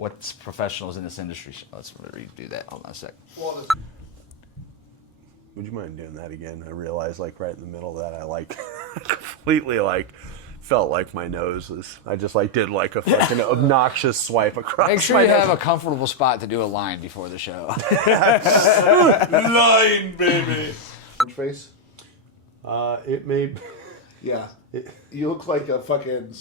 what's professionals in this industry. Let's redo that. Hold on a sec. Would you mind doing that again? I realized, like, right in the middle of that, I, like, completely, like, felt like my nose was... I just, like, did, like, a fucking obnoxious swipe across Make sure my you nose. have a comfortable spot to do a line before the show. Line, baby. Face. It may... Yeah. You look like a fucking...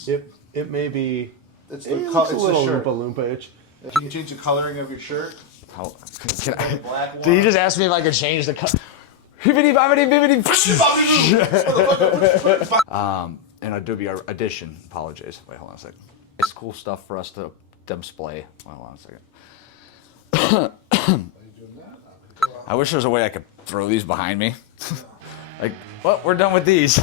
It may be... It's It the looks a it's little the shirt. Oompa Loompa-ish. Can you change the coloring of your shirt? How, can I, Black one. did he just ask me if I could change the color? Hibbity bobbity bibbity. In Adobe Edition, apologies. Wait, hold on a second. It's cool stuff for us to display. Wait, hold on a second. I wish there was a way I could throw these behind me. Like, well, we're done with these.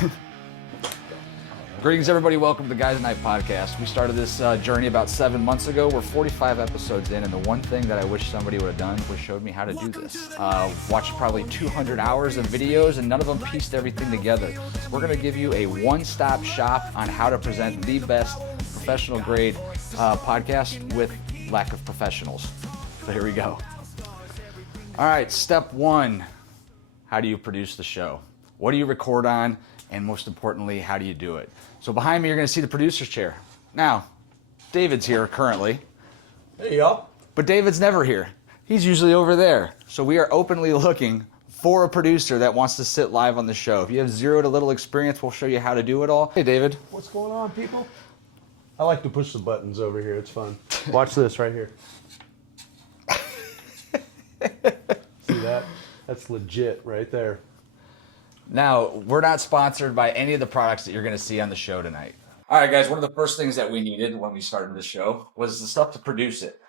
Greetings, everybody. Welcome to the Guys at Night podcast. We started this journey about 7 months ago. We're 45 episodes in, and the one thing that I wish somebody would have done was showed me how to do this. Watched probably 200 hours of videos, and none of them pieced everything together. We're going to give you a one-stop shop on how to present the best professional-grade podcast with lack of professionals. So here we go. All right, step one. How do you produce the show? What do you record on? And most importantly, how do you do it? So behind me, you're going to see the producer's chair. Now, David's here currently. Hey, y'all. But David's never here. He's usually over there. So we are openly looking for a producer that wants to sit live on the show. If you have zero to little experience, we'll show you how to do it all. Hey, David. What's going on, people? I like to push the buttons over here. It's fun. Watch this right here. See that? That's legit right there. Now, we're not sponsored by any of the products that you're going to see on the show tonight. All right, guys, one of the first things that we needed when we started the show was the stuff to produce it.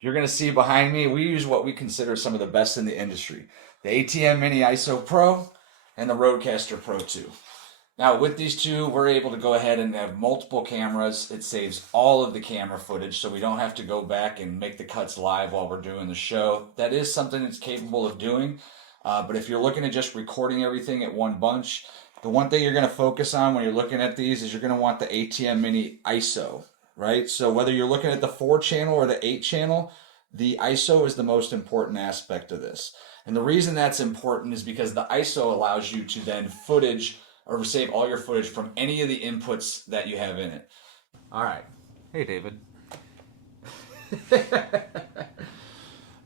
You're going to see behind me, we use what we consider some of the best in the industry. The ATEM Mini ISO Pro and the Rodecaster Pro 2. Now, with these two, we're able to go ahead and have multiple cameras. It saves all of the camera footage, so we don't have to go back and make the cuts live while we're doing the show. That is something it's capable of doing. But if you're looking at just recording everything at one bunch, the one thing you're going to focus on when you're looking at these is you're going to want the ATEM Mini ISO, right? So whether you're looking at the 4-channel or the 8-channel, the ISO is the most important aspect of this. And the reason that's important is because the ISO allows you to then footage or save all your footage from any of the inputs that you have in it. All right. Hey, David.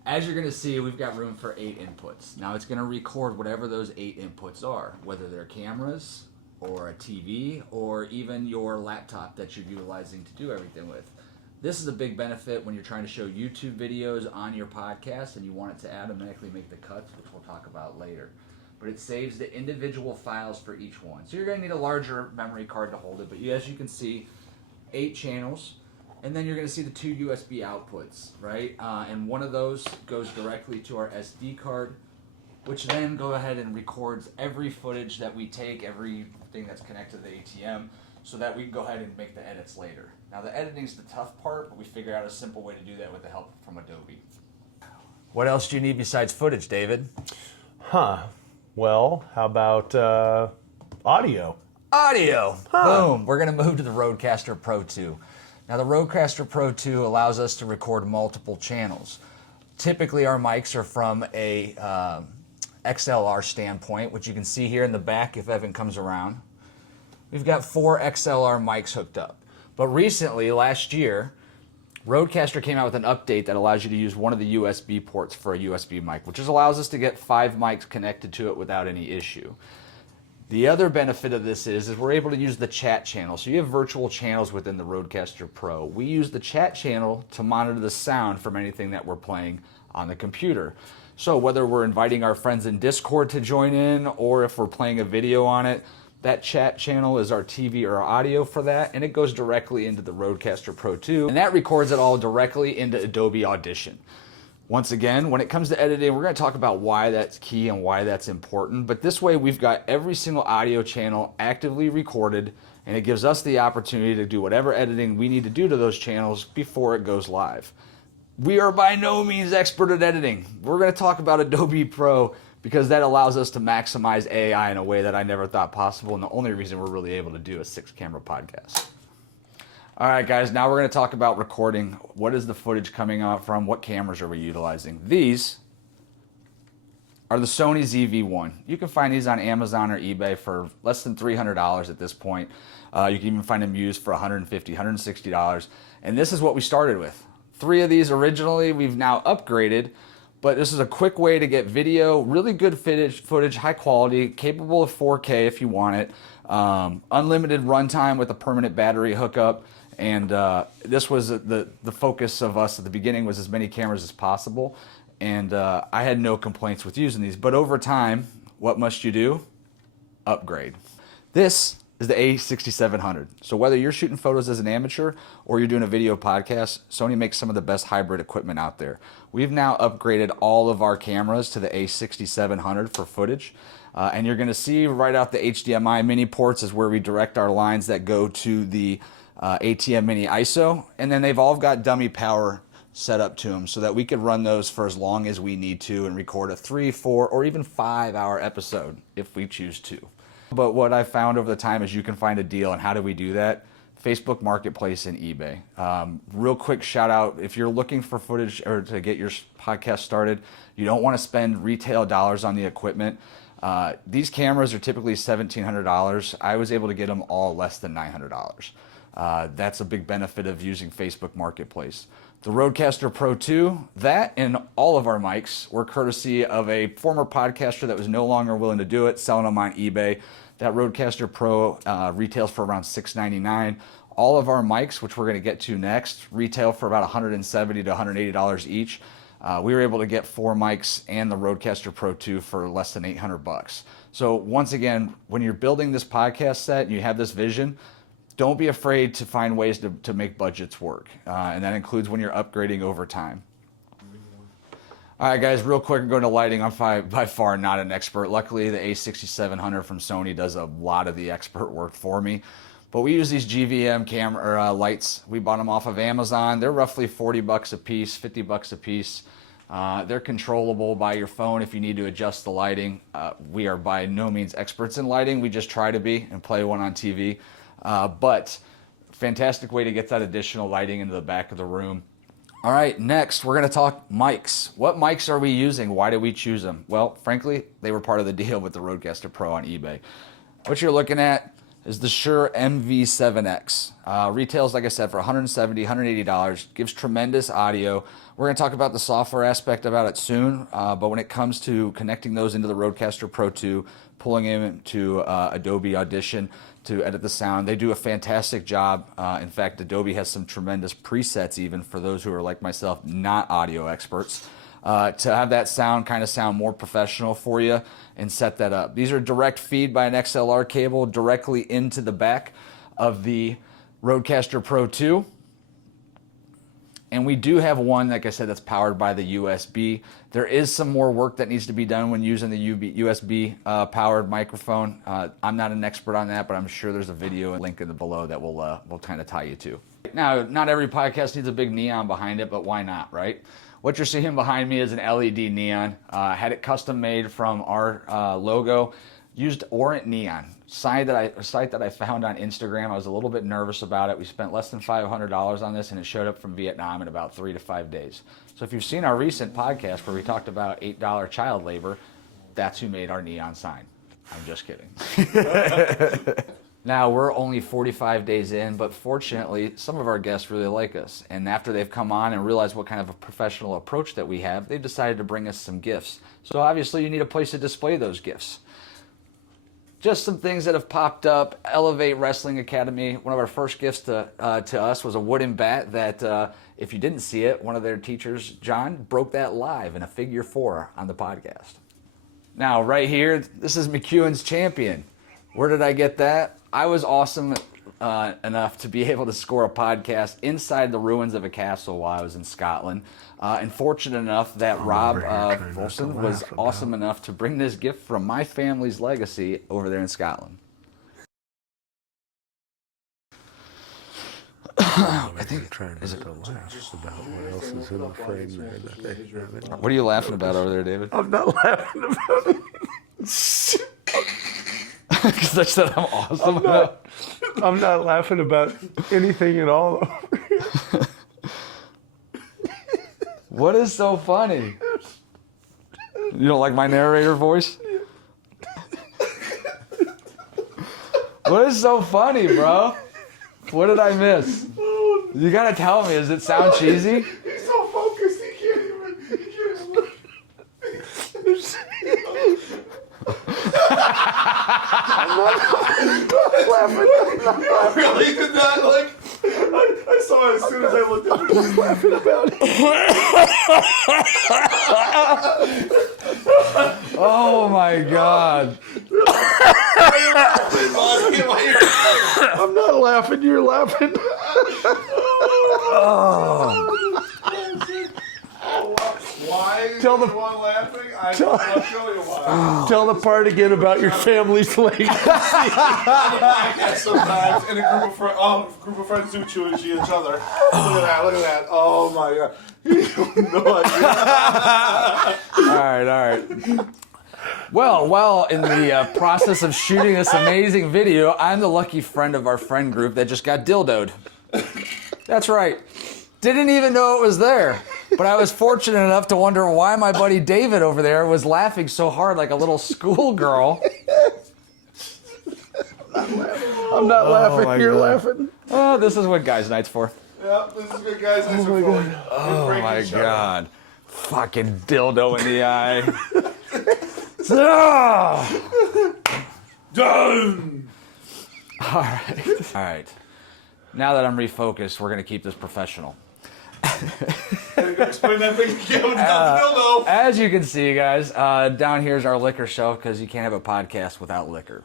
As you're going to see, we've got room for 8 inputs. Now it's going to record whatever those 8 inputs are, whether they're cameras or a TV or even your laptop that you're utilizing to do everything with. This is a big benefit when you're trying to show YouTube videos on your podcast and you want it to automatically make the cuts, which we'll talk about later. But it saves the individual files for each one. So you're going to need a larger memory card to hold it, but as you can see, 8 channels. And then you're going to see the 2 USB outputs, right? And one of those goes directly to our SD card, which then go ahead and records every footage that we take, everything that's connected to the ATM, so that we can go ahead and make the edits later. Now the editing's the tough part, but we figured out a simple way to do that with the help from Adobe. What else do you need besides footage, David? Well, how about audio? Audio! Boom! We're going to move to the Rodecaster Pro 2. Now the Rodecaster Pro 2 allows us to record multiple channels. Typically our mics are from a XLR standpoint, which you can see here in the back if Evan comes around. We've got 4 XLR mics hooked up. But recently, last year, Rodecaster came out with an update that allows you to use one of the USB ports for a USB mic, which just allows us to get 5 mics connected to it without any issue. The other benefit of this is we're able to use the chat channel. So you have virtual channels within the Rodecaster Pro. We use the chat channel to monitor the sound from anything that we're playing on the computer. So whether we're inviting our friends in Discord to join in or if we're playing a video on it, that chat channel is our TV or audio for that, and it goes directly into the Rodecaster Pro 2, and that records it all directly into Adobe Audition. Once again, when it comes to editing, we're going to talk about why that's key and why that's important. But this way, we've got every single audio channel actively recorded, and it gives us the opportunity to do whatever editing we need to do to those channels before it goes live. We are by no means expert at editing. We're going to talk about Adobe Pro because that allows us to maximize AI in a way that I never thought possible, and the only reason we're really able to do a 6-camera podcast. All right, guys, now we're going to talk about recording. What is the footage coming out from? What cameras are we utilizing? These are the Sony ZV-1. You can find these on Amazon or eBay for less than $300 at this point. You can even find them used for $150, $160. And this is what we started with. 3 of these originally, we've now upgraded, but this is a quick way to get video, really good footage, high quality, capable of 4K if you want it, unlimited runtime with a permanent battery hookup. And this was the focus of us at the beginning, was as many cameras as possible. And I had no complaints with using these. But over time, what must you do? Upgrade. This is the A6700. So whether you're shooting photos as an amateur or you're doing a video podcast, Sony makes some of the best hybrid equipment out there. We've now upgraded all of our cameras to the A6700 for footage. And you're gonna see right out the HDMI mini ports is where we direct our lines that go to the ATEM mini ISO. And then they've all got dummy power set up to them so that we could run those for as long as we need to and record a 3, 4, or even 5-hour episode if we choose to. But what I found over the time is you can find a deal. And how do we do that? Facebook Marketplace and eBay. Real quick shout out, if you're looking for footage or to get your podcast started, you don't want to spend retail dollars on the equipment. These cameras are typically $1,700. I was able to get them all less than $900. That's a big benefit of using Facebook Marketplace. The Rodecaster Pro 2, that and all of our mics were courtesy of a former podcaster that was no longer willing to do it, selling them on eBay. That Rodecaster Pro retails for around $699. All of our mics, which we're going to get to next, retail for about $170 to $180 each. We were able to get 4 mics and the Rodecaster Pro 2 for less than $800. So once again, when you're building this podcast set and you have this vision, don't be afraid to find ways to make budgets work. And that includes when you're upgrading over time. All right, guys, real quick, I'm going to lighting. I'm by far not an expert. Luckily, the A6700 from Sony does a lot of the expert work for me. But we use these GVM camera lights. We bought them off of Amazon. They're roughly $40 a piece, $50 a piece. They're controllable by your phone if you need to adjust the lighting. We are by no means experts in lighting. We just try to be and play one on TV. But fantastic way to get that additional lighting into the back of the room. All right, next we're going to talk mics. What mics are we using? Why did we choose them? Well, frankly, they were part of the deal with the Rodecaster Pro on eBay. What you're looking at is the Shure MV7X. Retails, like I said, for $170, $180. Gives tremendous audio. We're going to talk about the software aspect about it soon, but when it comes to connecting those into the Rodecaster Pro 2, pulling them into Adobe Audition to edit the sound, they do a fantastic job. In fact, Adobe has some tremendous presets even for those who are like myself, not audio experts, to have that sound kind of sound more professional for you and set that up. These are direct feed by an XLR cable directly into the back of the Rodecaster Pro 2. And we do have one, like I said, that's powered by the USB. There is some more work that needs to be done when using the USB powered microphone. I'm not an expert on that, but I'm sure there's a video link in the below that will kind of tie you to. Now, not every podcast needs a big neon behind it, but why not, right? What you're seeing behind me is an LED neon. Had it custom made from our logo. Used Orient Neon, site that I found on Instagram. I was a little bit nervous about it. We spent less than $500 on this, and it showed up from Vietnam in about 3 to 5 days. So if you've seen our recent podcast where we talked about $8 child labor, that's who made our neon sign. I'm just kidding. Now, we're only 45 days in, but fortunately, some of our guests really like us. And after they've come on and realized what kind of a professional approach that we have, they've decided to bring us some gifts. So obviously, you need a place to display those gifts. Just some things that have popped up. Elevate Wrestling Academy. One of our first gifts to us was a wooden bat that, if you didn't see it, one of their teachers, John, broke that live in a figure 4 on the podcast. Now, right here, this is McEwen's Champion. Where did I get that? I was awesome enough to be able to score a podcast inside the ruins of a castle while I was in Scotland. And fortunate enough that Rob Volson was awesome enough to bring this gift from my family's legacy over there in Scotland. I think trying to laugh about what else is in the frame there that they haven't. What are you laughing about over there, David? I'm not laughing about it. Because I said I'm awesome. I'm not laughing about anything at all. What is so funny? You don't like my narrator voice? What is so funny, bro? What did I miss? You gotta tell me, does it sound cheesy? He's so focused, he can't even look. I'm not laughing. I really did not like. I saw it as soon as I looked at him. I'm laughing about it. Oh my God. I'm not laughing, you're laughing. Why is Tell the- everyone laughing? I'll show you why. Tell the part again about your family's legacy. Sometimes in a group of friends do chew each other. Look at that. Oh my God. No idea. All right. Well, while in the process of shooting this amazing video, I'm the lucky friend of our friend group that just got dildoed. That's right. Didn't even know it was there. But I was fortunate enough to wonder why my buddy David over there was laughing so hard like a little schoolgirl. I'm not laughing, you're laughing. Oh, this is what guys' night's for. Yep, this is good, guys. Thanks for going. Oh my God. Fucking dildo in the eye. Ah! Done. All right. Now that I'm refocused, we're going to keep this professional. Explain that thing again without the dildo. As you can see, guys, down here is our liquor shelf because you can't have a podcast without liquor.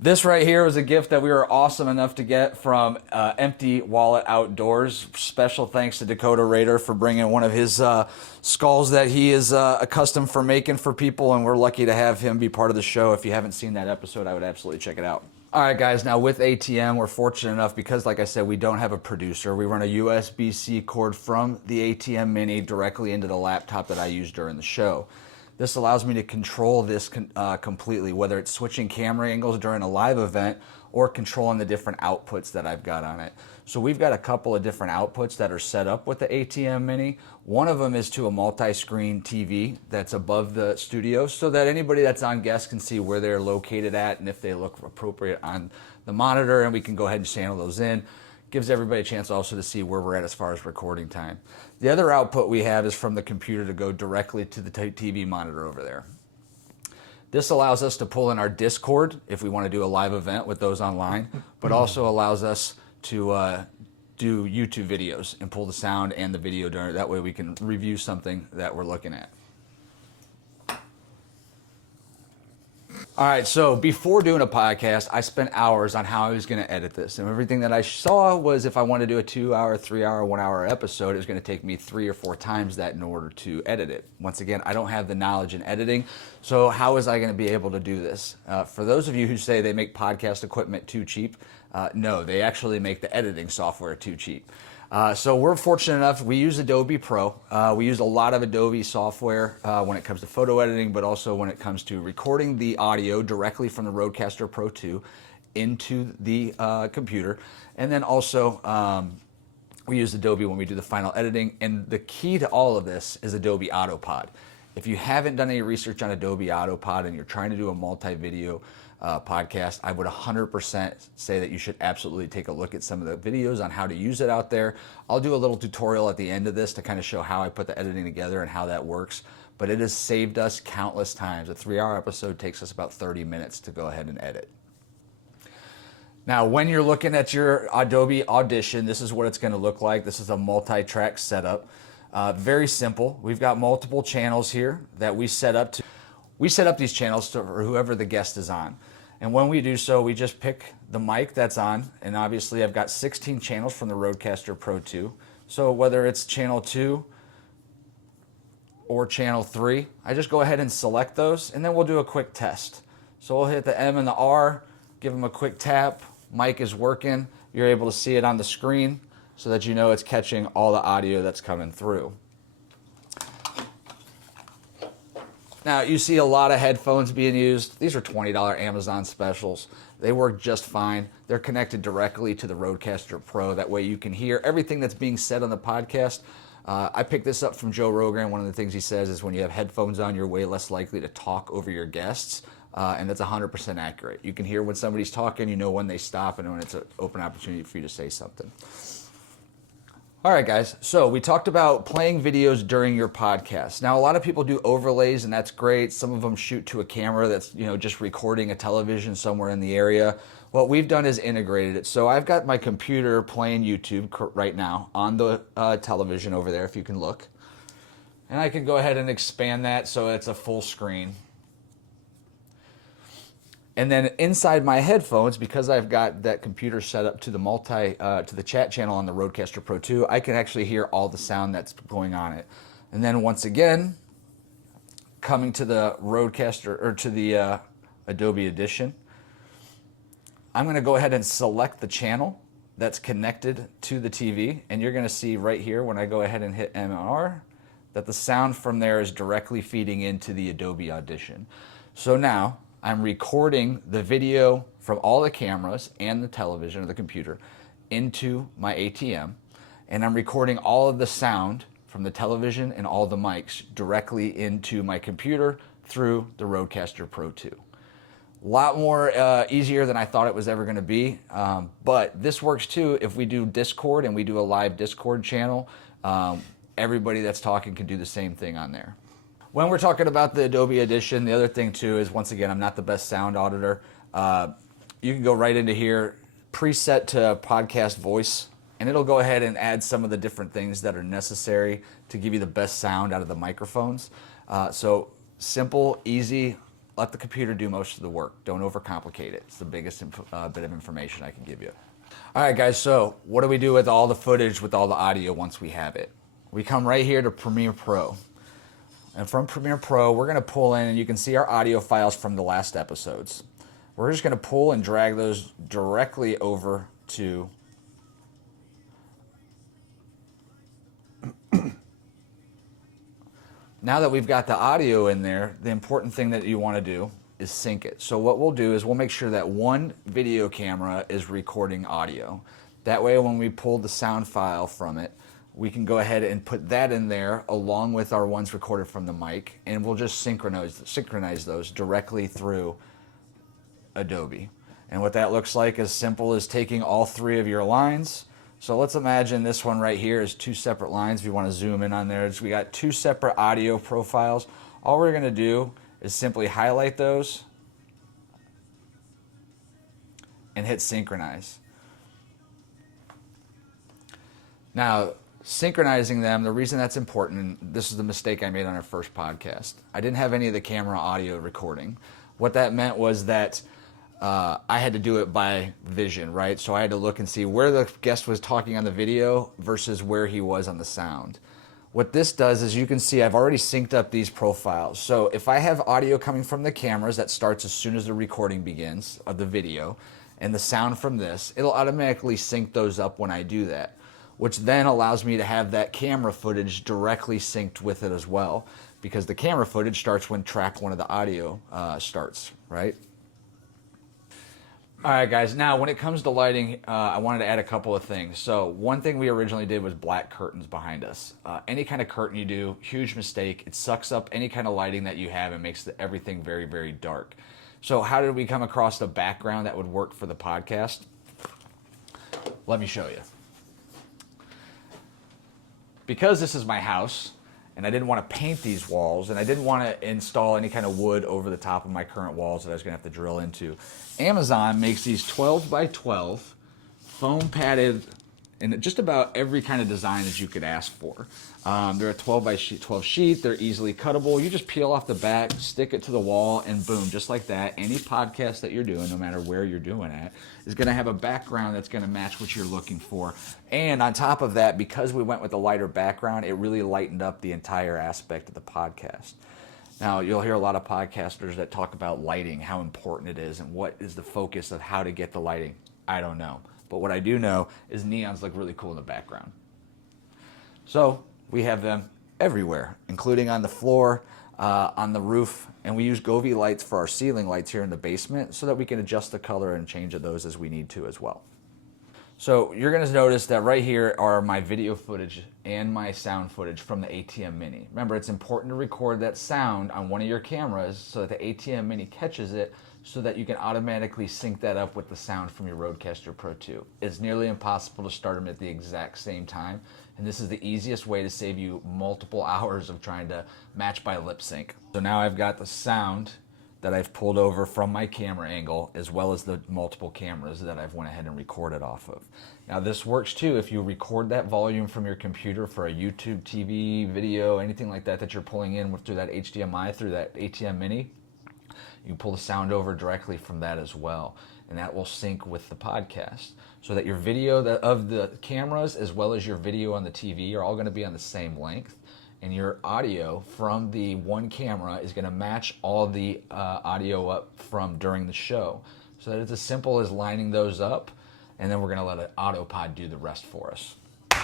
This right here was a gift that we were awesome enough to get from Empty Wallet Outdoors. Special thanks to Dakota Raider for bringing one of his skulls that he is accustomed for making for people, and we're lucky to have him be part of the show. If you haven't seen that episode, I would absolutely check it out. All right, guys, now with ATEM, we're fortunate enough because, like I said, we don't have a producer. We run a USB-C cord from the ATEM Mini directly into the laptop that I use during the show. This allows me to control this completely, whether it's switching camera angles during a live event or controlling the different outputs that I've got on it. So we've got a couple of different outputs that are set up with the ATEM Mini. One of them is to a multi-screen TV that's above the studio so that anybody that's on guest can see where they're located at and if they look appropriate on the monitor, and we can go ahead and channel those in. Gives everybody a chance also to see where we're at as far as recording time. The other output we have is from the computer to go directly to the TV monitor over there. This allows us to pull in our Discord if we want to do a live event with those online, but also allows us to do YouTube videos and pull the sound and the video during. That way we can review something that we're looking at. All right, so before doing a podcast, I spent hours on how I was going to edit this. And everything that I saw was if I wanted to do a 2-hour, 3-hour, 1-hour episode, it was going to take me 3 or 4 times that in order to edit it. Once again, I don't have the knowledge in editing, so how was I going to be able to do this? For those of you who say they make podcast equipment too cheap, no, they actually make the editing software too cheap. So we're fortunate enough, we use Adobe Pro. We use a lot of Adobe software when it comes to photo editing, but also when it comes to recording the audio directly from the Rodecaster Pro 2 into the computer. And then also we use Adobe when we do the final editing. And the key to all of this is Adobe AutoPod. If you haven't done any research on Adobe AutoPod and you're trying to do a multi-video podcast, I would 100% say that you should absolutely take a look at some of the videos on how to use it out there. I'll do a little tutorial at the end of this to kind of show how I put the editing together and how that works, but it has saved us countless times. A 3-hour episode takes us about 30 minutes to go ahead and edit. Now, when you're looking at your Adobe Audition, this is what it's going to look like. This is a multi-track setup. Very simple. We've got multiple channels here that we set up. We set up these channels for whoever the guest is on. And when we do so, we just pick the mic that's on. And obviously, I've got 16 channels from the Rodecaster Pro 2. So whether it's channel 2 or channel 3, I just go ahead and select those, and then we'll do a quick test. So we'll hit the M and the R, give them a quick tap. Mic is working. You're able to see it on the screen so that you know it's catching all the audio that's coming through. Now, you see a lot of headphones being used. These are $20 Amazon specials. They work just fine. They're connected directly to the Rodecaster Pro. That way you can hear everything that's being said on the podcast. I picked this up from Joe Rogan. One of the things he says is when you have headphones on, you're way less likely to talk over your guests. And that's 100% accurate. You can hear when somebody's talking, you know when they stop, and when it's an open opportunity for you to say something. All right, guys. So we talked about playing videos during your podcast. Now, a lot of people do overlays, and that's great. Some of them shoot to a camera that's, just recording a television somewhere in the area. What we've done is integrated it. So I've got my computer playing YouTube right now on the television over there, if you can look. And I can go ahead and expand that so it's a full screen. And then inside my headphones, because I've got that computer set up to the to the chat channel on the Rodecaster Pro 2, I can actually hear all the sound that's going on it. And then once again, coming to the Rodecaster or to the Adobe Edition, I'm going to go ahead and select the channel that's connected to the TV, and you're going to see right here when I go ahead and hit MR that the sound from there is directly feeding into the Adobe Audition. So now I'm recording the video from all the cameras and the television or the computer into my ATEM, and I'm recording all of the sound from the television and all the mics directly into my computer through the Rodecaster Pro 2. A lot more easier than I thought it was ever going to be, but this works too if we do Discord and we do a live Discord channel. Everybody that's talking can do the same thing on there. When we're talking about the Adobe Edition, the other thing too is, once again, I'm not the best sound auditor. You can go right into here, preset to podcast voice, and it'll go ahead and add some of the different things that are necessary to give you the best sound out of the microphones. So simple, easy, let the computer do most of the work. Don't overcomplicate it. It's the biggest bit of information I can give you. All right, guys, so what do we do with all the footage, with all the audio once we have it? We come right here to Premiere Pro. And from Premiere Pro, we're going to pull in, and you can see our audio files from the last episodes. We're just going to pull and drag those directly over to now that we've got the audio in there, the important thing that you want to do is sync it. So what we'll do is we'll make sure that one video camera is recording audio. That way when we pull the sound file from it, we can go ahead and put that in there along with our ones recorded from the mic, and we'll just synchronize those directly through Adobe. And what that looks like is simple as taking all three of your lines. So let's imagine this one right here is two separate lines. If you want to zoom in on there, we got two separate audio profiles. All we're going to do is simply highlight those and hit synchronize. Now, synchronizing them, the reason that's important, and this is the mistake I made on our first podcast, I didn't have any of the camera audio recording. What that meant was that I had to do it by vision, right? So I had to look and see where the guest was talking on the video versus where he was on the sound. What this does is, you can see I've already synced up these profiles. So if I have audio coming from the cameras, that starts as soon as the recording begins of the video, and the sound from this, it'll automatically sync those up when I do that, which then allows me to have that camera footage directly synced with it as well, because the camera footage starts when track one of the audio starts, right? All right, guys, now when it comes to lighting, I wanted to add a couple of things. So one thing we originally did was black curtains behind us. Any kind of curtain you do, huge mistake. It sucks up any kind of lighting that you have and makes everything very, very dark. So how did we come across a background that would work for the podcast? Let me show you. Because this is my house, and I didn't want to paint these walls, and I didn't want to install any kind of wood over the top of my current walls that I was going to have to drill into, Amazon makes these 12 by 12 foam padded in just about every kind of design that you could ask for. They're a 12 by 12 sheet. They're easily cuttable. You just peel off the back, stick it to the wall, and boom, just like that. Any podcast that you're doing, no matter where you're doing it, is going to have a background that's going to match what you're looking for. And on top of that, because we went with a lighter background, it really lightened up the entire aspect of the podcast. Now, you'll hear a lot of podcasters that talk about lighting, how important it is, and what is the focus of how to get the lighting. I don't know. But what I do know is neons look really cool in the background. So we have them everywhere, including on the floor. on the roof, and we use Govee lights for our ceiling lights here in the basement so that we can adjust the color and change those as we need to as well. So you're going to notice that right here are my video footage and my sound footage from the ATEM Mini. Remember, it's important to record that sound on one of your cameras so that the ATEM Mini catches it so that you can automatically sync that up with the sound from your Rodecaster Pro 2. It's nearly impossible to start them at the exact same time, and this is the easiest way to save you multiple hours of trying to match by lip sync. So now I've got the sound that I've pulled over from my camera angle, as well as the multiple cameras that I've went ahead and recorded off of. Now this works too if you record that volume from your computer for a YouTube TV, video, anything like that that you're pulling in through that HDMI, through that ATEM Mini. You can pull the sound over directly from that as well, and that will sync with the podcast so that your video of the cameras as well as your video on the TV are all going to be on the same length. And your audio from the one camera is going to match all the audio up from during the show. So that it's as simple as lining those up, and then we're going to let an Autopod do the rest for us. All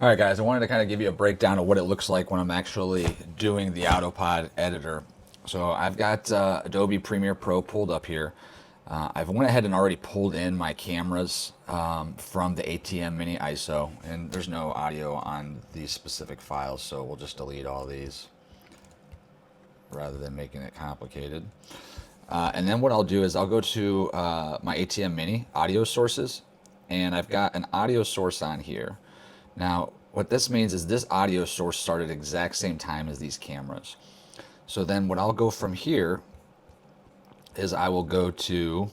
right, guys, I wanted to kind of give you a breakdown of what it looks like when I'm actually doing the Autopod editor. So I've got Adobe Premiere Pro pulled up here. I've went ahead and already pulled in my cameras from the ATEM Mini ISO, and there's no audio on these specific files, so we'll just delete all these rather than making it complicated. And then what I'll do is I'll go to my ATEM Mini audio sources, and I've got an audio source on here. Now, what this means is this audio source started at the exact same time as these cameras. So then what I'll go from here is I will go to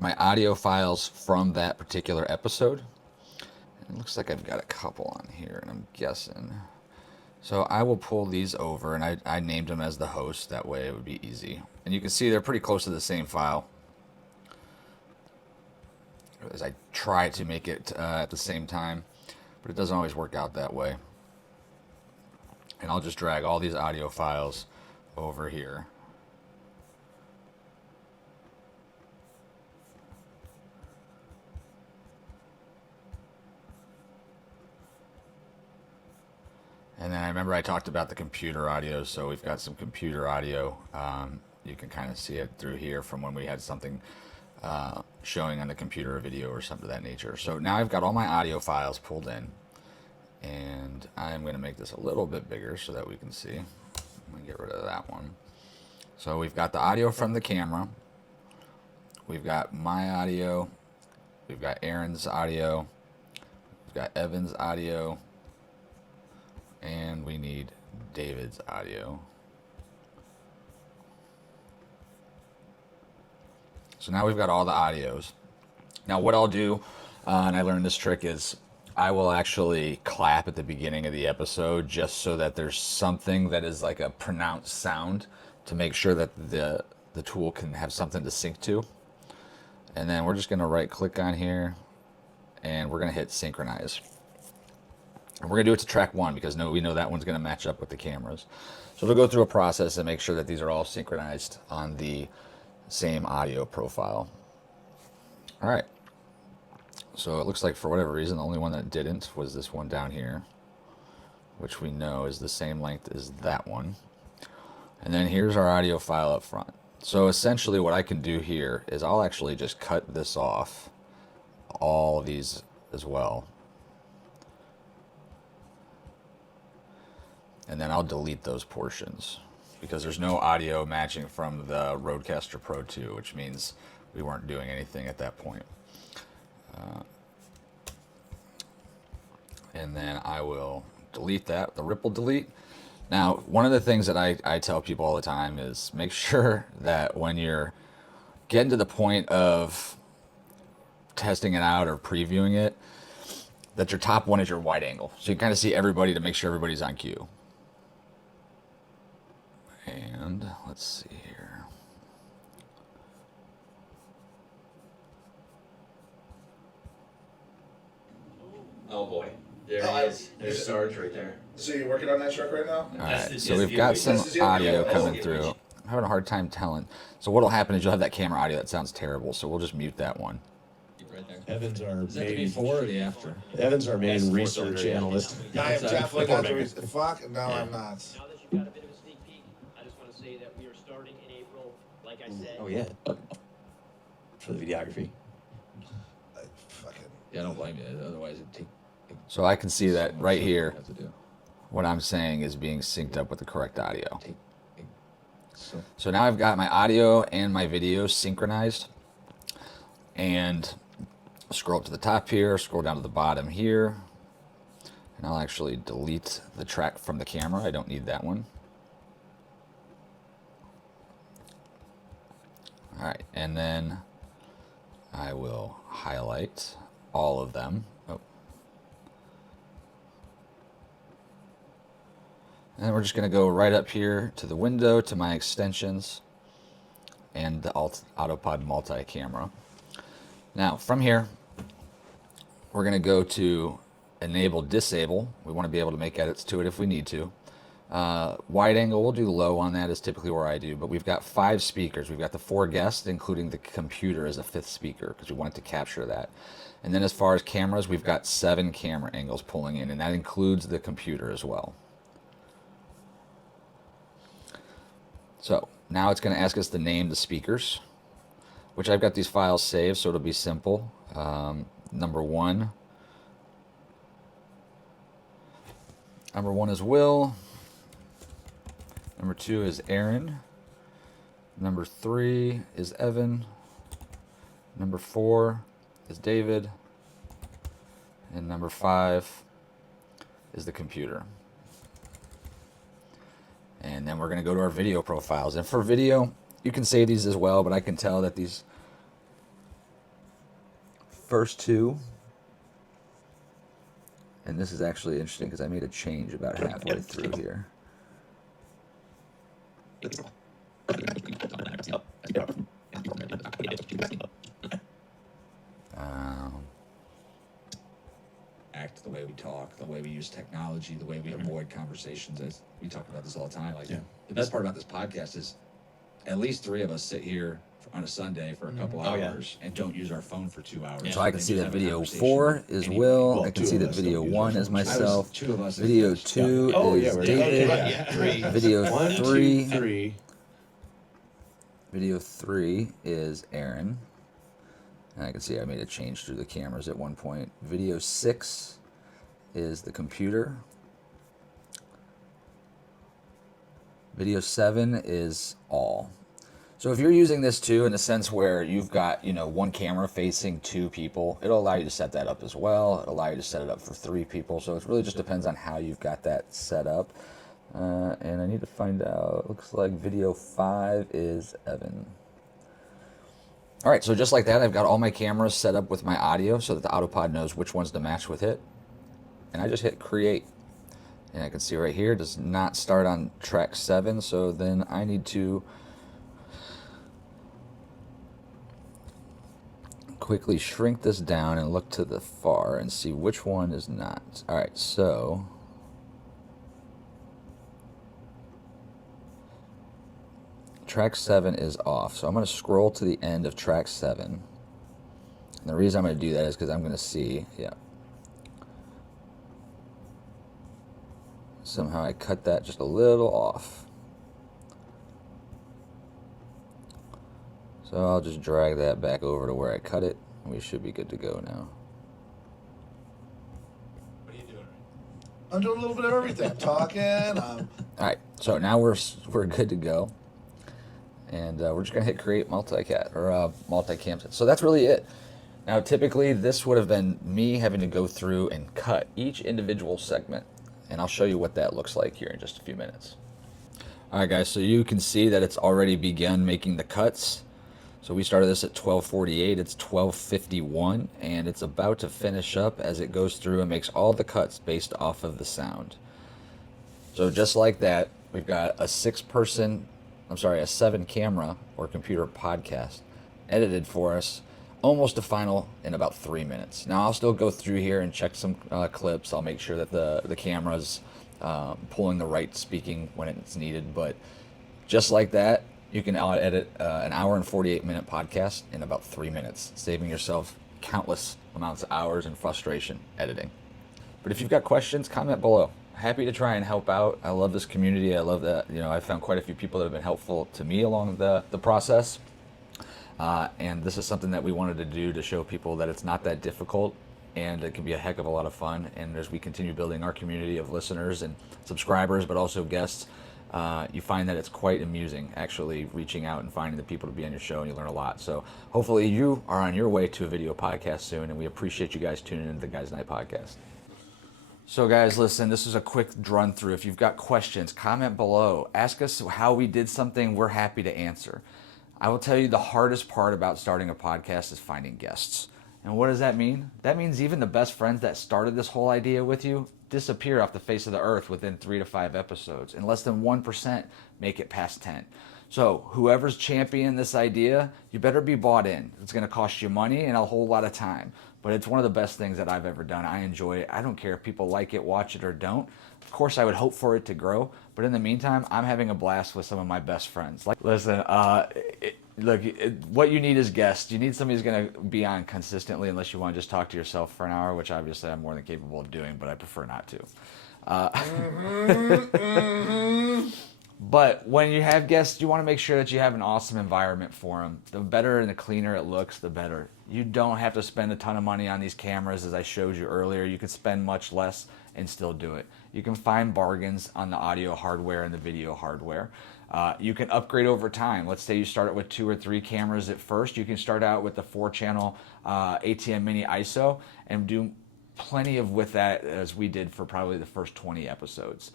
my audio files from that particular episode. It looks like I've got a couple on here, and I'm guessing. So I will pull these over, and I named them as the host. That way it would be easy. And you can see they're pretty close to the same file, as I try to make it at the same time, but it doesn't always work out that way. And I'll just drag all these audio files over here. And then I remember I talked about the computer audio, so we've got some computer audio. You can kind of see it through here from when we had something showing on the computer, a video or something of that nature. So now I've got all my audio files pulled in. And I'm going to make this a little bit bigger so that we can see. I'm going to get rid of that one. So we've got the audio from the camera. We've got my audio. We've got Aaron's audio. We've got Evan's audio. And we need David's audio. So now we've got all the audios. Now what I'll do, and I learned this trick, is I will actually clap at the beginning of the episode just so that there's something that is like a pronounced sound to make sure that the tool can have something to sync to. And then we're just going to right click on here and we're going to hit synchronize. And we're going to do it to track 1 because we know that one's going to match up with the cameras. So it'll go through a process and make sure that these are all synchronized on the same audio profile. All right. So it looks like for whatever reason, the only one that didn't was this one down here, which we know is the same length as that one. And then here's our audio file up front. So essentially what I can do here is I'll actually just cut this off, all of these as well. And then I'll delete those portions because there's no audio matching from the Rodecaster Pro 2, which means we weren't doing anything at that point. And then I will delete that, the ripple delete. Now, one of the things that I tell people all the time is make sure that when you're getting to the point of testing it out or previewing it, that your top one is your wide angle. So you can kind of see everybody to make sure everybody's on cue. And let's see here. Oh boy, there he is. There's Sarge right there. So you're working on that truck right now? All right, so we've got some audio coming through. I'm having a hard time telling. So what'll happen is you'll have that camera audio that sounds terrible, so we'll just mute that one. Evan's our Is that the main, before or the after? Evan's our That's main the research fourth analyst. I am definitely Before not the Megan. reason. Fuck, no, I'm not. Now that you've got a bit of a sneak peek, I just want to say that we are starting in April, like I said. Oh yeah. For the videography. I fucking. Yeah, I don't blame you. Otherwise, it'd take. So I can see that much right stuff here. to have to do. What I'm saying is being synced up with the correct audio. So, So now I've got my audio and my video synchronized. And scroll up to the top here, scroll down to the bottom here. And I'll actually delete the track from the camera. I don't need that one. All right, and then I will highlight all of them. Oh. And then we're just going to go right up here to the window, to my extensions, and the Autopod multi-camera. Now, from here, we're going to go to enable, disable. We want to be able to make edits to it if we need to. Wide angle, we'll do low on that, is typically where I do, but we've got 5 speakers. We've got the 4 guests, including the computer as a 5th speaker, because we wanted to capture that. And then as far as cameras, we've got 7 camera angles pulling in, and that includes the computer as well. So now it's going to ask us to name the speakers, which I've got these files saved, so it'll be simple. Number one is Will. Number 2 is Aaron. Number 3 is Evan. Number 4 is David. And number 5 is the computer. And then we're going to go to our video profiles. And for video, you can save these as well, but I can tell that these first 2, and this is actually interesting because I made a change about halfway through here. act, the way we talk, the way we use technology, the way we avoid conversations. As we talk about this all the time. Like the best part about this podcast is at least 3 of us sit here on a Sunday for a couple hours and don't use our phone for 2 hours. So I can see that video 4 is Will. I can see that video 1 is myself. Video 2 is David. Video 3. Video 3 is Aaron. And I can see I made a change through the cameras at one point. Video 6 is the computer. Video 7 is all. So if you're using this too in the sense where you've got, one camera facing 2 people, it'll allow you to set that up as well. It'll allow you to set it up for 3 people. So it really just depends on how you've got that set up. And I need to find out, it looks like video 5 is Evan. All right, so just like that, I've got all my cameras set up with my audio so that the Autopod knows which ones to match with it. And I just hit create. And I can see right here, it does not start on track 7, so then I need to quickly shrink this down and look to the far and see which one is not. All right, so track 7 is off, so I'm going to scroll to the end of track 7. And the reason I'm going to do that is because I'm going to see, somehow I cut that just a little off. So I'll just drag that back over to where I cut it, and we should be good to go now. What are you doing? I'm doing a little bit of everything. I'm talking. All right, so now we're good to go. And we're just going to hit create multicam. So that's really it. Now, typically, this would have been me having to go through and cut each individual segment. And I'll show you what that looks like here in just a few minutes. All right, guys, so you can see that it's already begun making the cuts. So we started this at 12:48. It's 12:51, and it's about to finish up as it goes through and makes all the cuts based off of the sound. So just like that, we've got a 7 camera or computer podcast edited for us, almost to final in about 3 minutes. Now I'll still go through here and check some clips. I'll make sure that the camera's pulling the right speaking when it's needed, but just like that, you can edit an hour and 48-minute podcast in about 3 minutes, saving yourself countless amounts of hours and frustration editing. But if you've got questions, comment below. Happy to try and help out. I love this community. I love that, I've found quite a few people that have been helpful to me along the process. And this is something that we wanted to do to show people that it's not that difficult and it can be a heck of a lot of fun. And as we continue building our community of listeners and subscribers, but also guests, you find that it's quite amusing actually reaching out and finding the people to be on your show, and you learn a lot. So hopefully you are on your way to a video podcast soon, and we appreciate you guys tuning into the Guys Night Podcast. So guys, listen, this is a quick run through. If you've got questions, comment below. Ask us how we did something. We're happy to answer. I will tell you the hardest part about starting a podcast is finding guests. And what does that mean? That means even the best friends that started this whole idea with you disappear off the face of the earth within 3 to 5 episodes, and less than 1% make it past 10. So whoever's championing this idea, you better be bought in. It's going to cost you money and a whole lot of time, but it's one of the best things that I've ever done. I enjoy it. I don't care if people like it, watch it, or don't. Of course, I would hope for it to grow, but in the meantime, I'm having a blast with some of my best friends. Listen, what you need is guests. You need somebody who's going to be on consistently, unless you want to just talk to yourself for an hour, which obviously I'm more than capable of doing, but I prefer not to. But when you have guests, you want to make sure that you have an awesome environment for them. The better and the cleaner it looks, the better. You don't have to spend a ton of money on these cameras, as I showed you earlier. You can spend much less and still do it. You can find bargains on the audio hardware and the video hardware. You can upgrade over time. Let's say you start with 2 or 3 cameras at first. You can start out with the 4-channel ATEM Mini ISO and do plenty of with that, as we did for probably the first 20 episodes.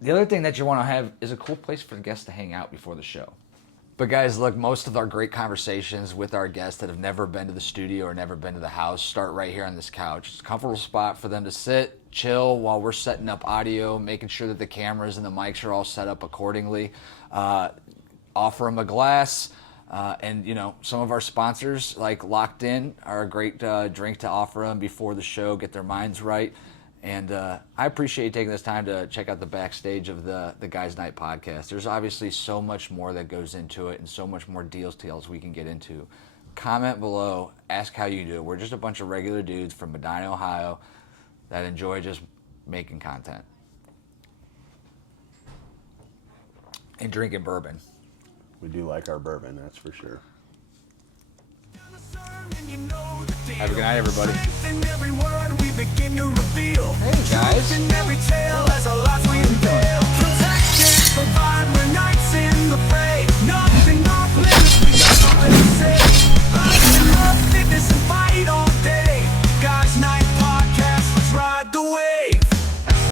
The other thing that you want to have is a cool place for guests to hang out before the show. But guys, look, most of our great conversations with our guests that have never been to the studio or never been to the house start right here on this couch. It's a comfortable spot for them to sit, chill while we're setting up audio, making sure that the cameras and the mics are all set up accordingly. Offer them a glass. And some of our sponsors, like Locked In, are a great drink to offer them before the show, get their minds right. And I appreciate you taking this time to check out the backstage of the Guys Night Podcast. There's obviously so much more that goes into it and so much more details we can get into. Comment below, ask how you do. We're just a bunch of regular dudes from Medina, Ohio that enjoy just making content and drinking bourbon. We do like our bourbon, that's for sure. Have a good night, everybody. Hey, guys. Every tale has a lot we unveil.